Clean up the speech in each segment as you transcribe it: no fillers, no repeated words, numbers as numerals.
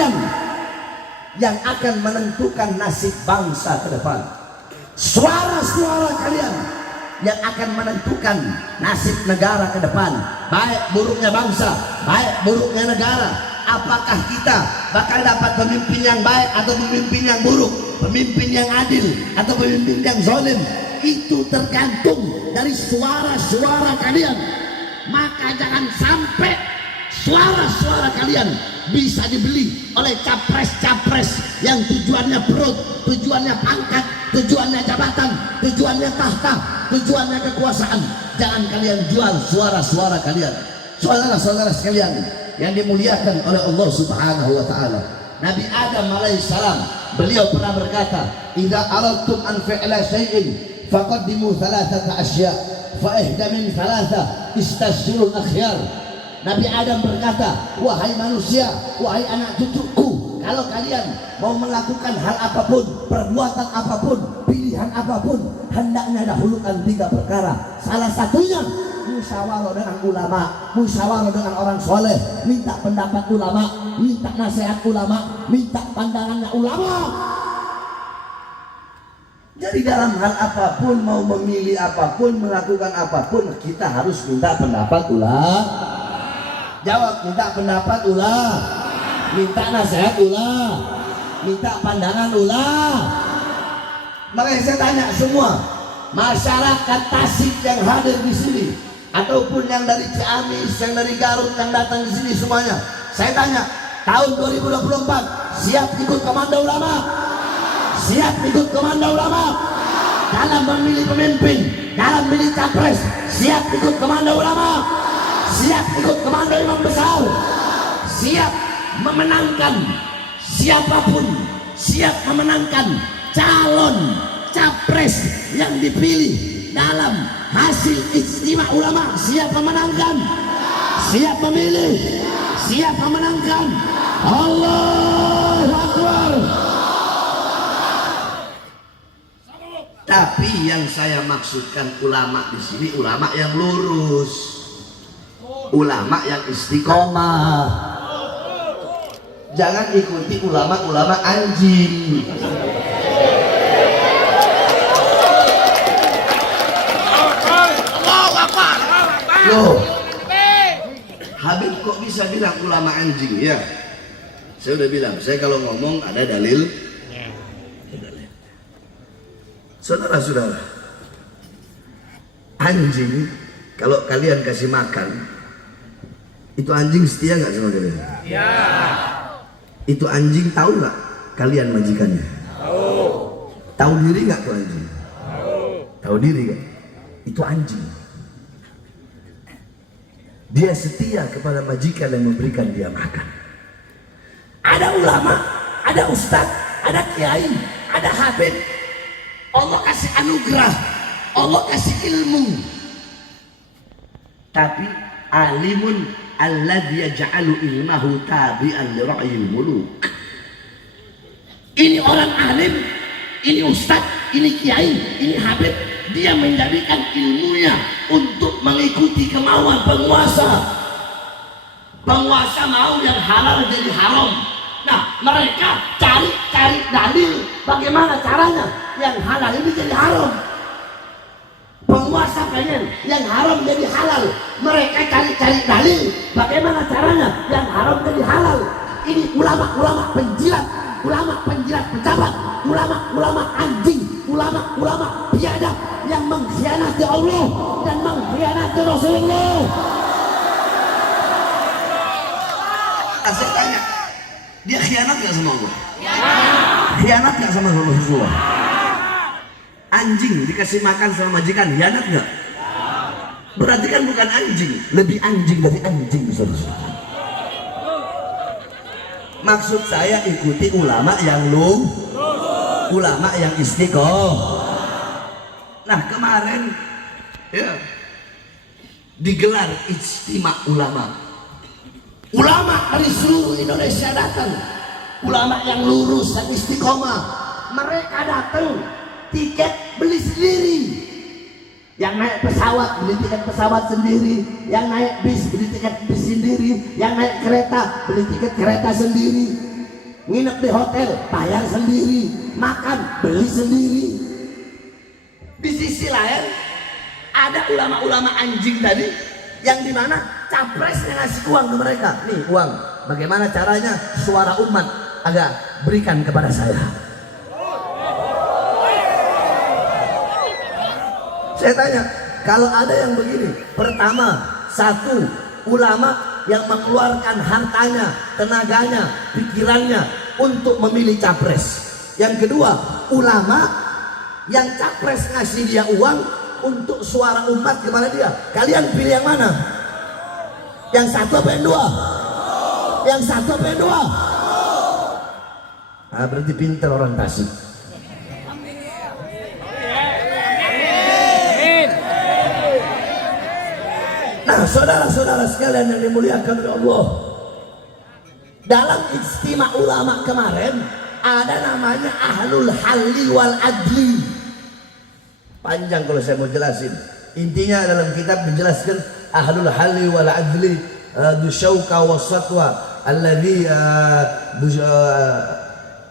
kalian yang akan menentukan nasib bangsa ke depan. Suara-suara kalian yang akan menentukan nasib negara ke depan. Baik buruknya bangsa, baik buruknya negara. Apakah kita bakal dapat pemimpin yang baik atau pemimpin yang buruk, pemimpin yang adil atau pemimpin yang zalim? Itu tergantung dari suara-suara kalian. Maka jangan sampai suara-suara kalian bisa dibeli oleh capres-capres yang tujuannya perut, tujuannya pangkat, tujuannya jabatan, tujuannya tahta, tujuannya kekuasaan. Jangan kalian jual suara-suara kalian. Saudara-saudara sekalian yang dimuliakan oleh Allah Subhanahu wa taala, Nabi Adam alaihissalam beliau pernah berkata, "Idza aradtum an fi'la syai'in faqaddimu thalathata asya' fa ihda min thalatha istashirul akhyar." Nabi Adam berkata, "Wahai manusia, wahai anak cucuku, kalau kalian mau melakukan hal apapun, perbuatan apapun, pilihan apapun, hendaknya dahulukan 3 perkara. Salah satunya musyawarah dengan ulama, musyawarah dengan orang soleh, minta pendapat ulama, minta nasihat ulama, minta pandangannya ulama." Jadi dalam hal apapun, mau memilih apapun, melakukan apapun, kita harus minta pendapat ulama. Jawab, minta pendapat ulama, minta nasihat ulama, minta pandangan ulama. Makanya saya tanya semua masyarakat Tasik yang hadir di sini, ataupun yang dari Ciamis, yang dari Garut, yang datang di sini semuanya, saya tanya, tahun 2024 siap ikut komando ulama? Siap ikut komando ulama? Dalam memilih pemimpin, dalam memilih capres, siap ikut komando ulama? Siap ikut komando imam besar? Siap memenangkan siapapun, siap memenangkan calon capres yang dipilih dalam hasil ijtima ulama? Siap memenangkan, siap memilih, siap memenangkan. Allahu Akbar. Tapi yang saya maksudkan ulama di sini ulama yang lurus, ulama yang istiqomah. Jangan ikuti ulama-ulama anjing. Loh, Habib kok bisa bilang ulama anjing? Ya, saya udah bilang, saya kalau ngomong ada dalil. Saudara-saudara, anjing kalau kalian kasih makan, itu anjing setia nggak sama kalian? Iya. Itu anjing tahu nggak kalian majikannya? Tahu. Tahu diri nggak tuh anjing? Tahu. Tahu diri kan? Itu anjing. Dia setia kepada majikan yang memberikan dia makan. Ada ulama, ada ustadz, ada kiai, ada habib. Allah kasih anugerah, Allah kasih ilmu. Tapi alimun alladzi yaj'alu ilmahu tabi'an li ra'yil muluk. Ini orang alim, ini ustaz, ini kiai, ini habib, dia menjadikan ilmunya untuk mengikuti kemauan penguasa. Penguasa mau yang halal jadi haram. Nah, mereka cari dalil bagaimana caranya yang halal ini jadi haram. Penguasa pengen yang haram jadi halal, mereka cari dalil bagaimana caranya yang haram jadi halal. Ini ulama-ulama penjilat, ulama penjilat pejabat, ulama-ulama anjing, ulama-ulama biadab yang mengkhianati Allah dan mengkhianati Rasulullah. Saya tanya, dia khianat gak sama Allah? Khianat gak sama Rasulullah? Anjing dikasih makan sama majikan, khianat gak? Berarti kan bukan anjing, lebih anjing dari anjing. Maksud saya ikuti ulama yang ulama yang istiqomah. Nah kemarin ya digelar ijtima ulama. Ulama dari seluruh Indonesia datang, ulama yang lurus dan istiqomah. Mereka datang, tiket beli sendiri. Yang naik pesawat beli tiket pesawat sendiri, yang naik bis beli tiket bis sendiri, yang naik kereta beli tiket kereta sendiri. nginep di hotel, bayar sendiri, makan, beli sendiri. Di sisi lain, ada ulama-ulama anjing tadi, yang dimana capresnya ngasih uang ke mereka. Nih uang, bagaimana caranya suara umat agar berikan kepada saya. Saya tanya, kalau ada yang begini, pertama, satu, ulama yang mengeluarkan hartanya, tenaganya, pikirannya untuk memilih capres. Yang kedua, ulama yang capres ngasih dia uang untuk suara umat kepada dia. Kalian pilih yang mana? Yang satu apa yang dua? Yang satu apa yang dua? Ah, berarti pintar orang Tasik. Nah, saudara-saudara sekalian yang dimuliakan oleh Allah, dalam istimewa ulama kemarin ada namanya ahlul halli wal adli. Panjang kalau saya mau jelasin. Intinya dalam kitab dijelaskan ahlul halli wal adli dusyauka wasatwa alladhi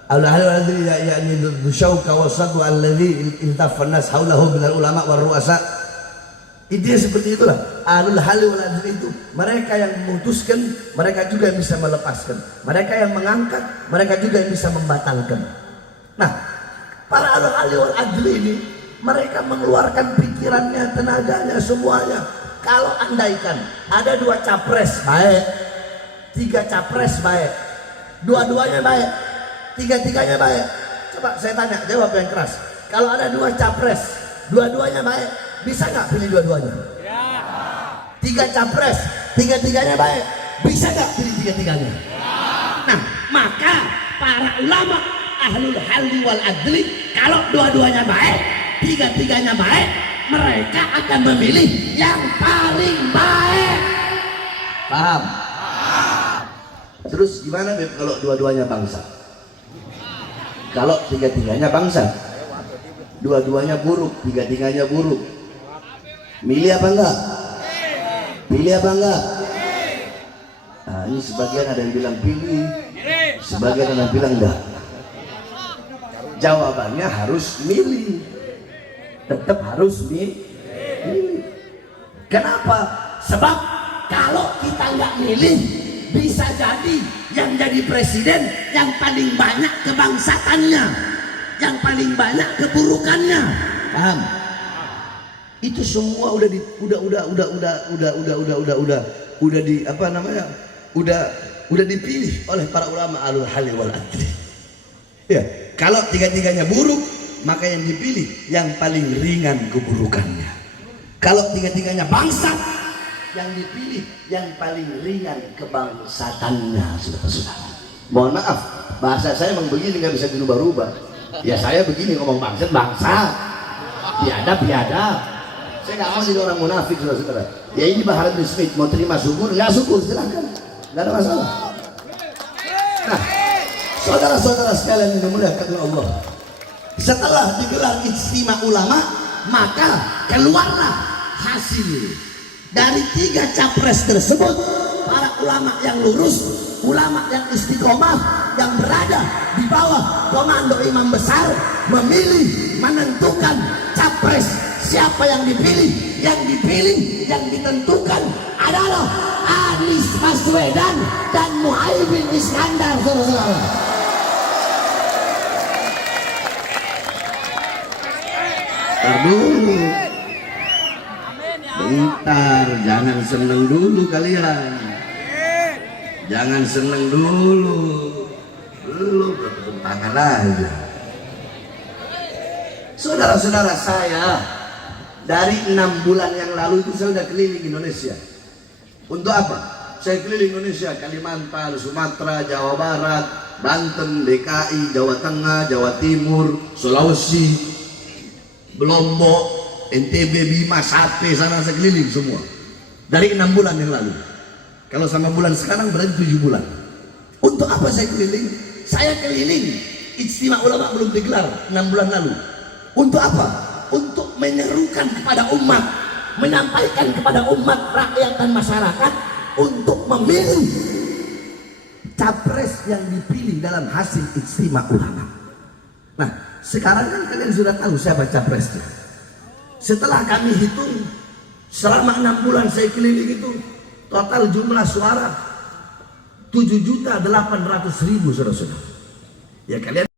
ahlul halli wal adli yani dusyauka wasatwa alladhi intafan nas haulahu minal ulama war ru'asa. Intinya seperti itulah. Ahlul halli wal adli itu mereka yang memutuskan, mereka juga yang bisa melepaskan, mereka yang mengangkat, mereka juga yang bisa membatalkan. Nah, para ahlul halli wal adli ini mereka mengeluarkan pikirannya, tenaganya, semuanya. Kalau andaikan ada dua capres baik, tiga capres baik, dua-duanya baik, tiga-tiganya baik. Coba saya tanya, jawab yang keras. Kalau ada dua capres, dua-duanya baik, bisa nggak pilih dua-duanya? Ya. Tiga capres, tiga-tiganya baik, bisa nggak pilih tiga-tiganya? Ya. Nah, maka para ulama ahlul halli wal adli, kalau dua-duanya baik, tiga-tiganya baik, mereka akan memilih yang paling baik. Paham? Terus gimana Beb kalau dua-duanya bangsa? Kalau tiga-tiganya bangsa, dua-duanya buruk, tiga-tiganya buruk, milih apa enggak? Pilih apa enggak? Nah, ini sebagian ada yang bilang pilih, sebagian ada yang bilang enggak. Jawabannya harus milih, tetap harus milih. Kenapa? Sebab kalau kita nggak milih, bisa jadi yang jadi presiden yang paling banyak kebangsatannya, yang paling banyak keburukannya. Paham? Itu semua udah di apa namanya? Udah dipilih oleh para ulama ahlul halli wal adli. Ya, kalau tiga-tiganya buruk, maka yang dipilih yang paling ringan keburukannya. Kalau tiga-tiganya bangsat, yang dipilih yang paling ringan kebangsatannya. Saudara-saudara, mohon maaf, bahasa saya memang begini, nggak bisa dirubah-rubah. Ya saya begini ngomong bangsat, biadab. Saya nggak mau jadi orang munafik, saudara-saudara. Ya ini Bahar bin Smith, mau terima syukur, nggak syukur silahkan, nggak ada masalah. Nah, saudara-saudara sekalian yang dimuliakan oleh Allah, setelah digelar ijtima ulama, maka keluarlah hasil dari tiga capres tersebut. Para ulama yang lurus, ulama yang istiqomah, yang berada di bawah komando imam besar, memilih, menentukan capres. Siapa yang dipilih? Yang dipilih, yang ditentukan adalah Anies Baswedan dan Muhaimin Iskandar, saudara-saudara. Dulu bentar, jangan seneng dulu kalian, jangan seneng dulu, belum bertepuk tangan aja. Saudara-saudara, saya dari 6 bulan yang lalu itu saya sudah keliling Indonesia. Untuk apa? Saya keliling Indonesia, Kalimantan, Sumatera, Jawa Barat, Banten, DKI, Jawa Tengah, Jawa Timur, Sulawesi, Lombok, NTB, Bima, Sate, sana saya keliling semua. Dari 6 bulan yang lalu. Kalau sama bulan sekarang berarti 7 bulan. Untuk apa saya keliling? Saya keliling, ijtima ulama belum digelar 6 bulan lalu. Untuk apa? Untuk menyerukan kepada umat, menyampaikan kepada umat, rakyat dan masyarakat untuk memilih capres yang dipilih dalam hasil ijtima ulama. Nah, sekarang kan kalian sudah tahu siapa capresnya. Setelah kami hitung selama 6 bulan saya keliling itu, total jumlah suara 7.800.000 saudara-saudara. Ya kalian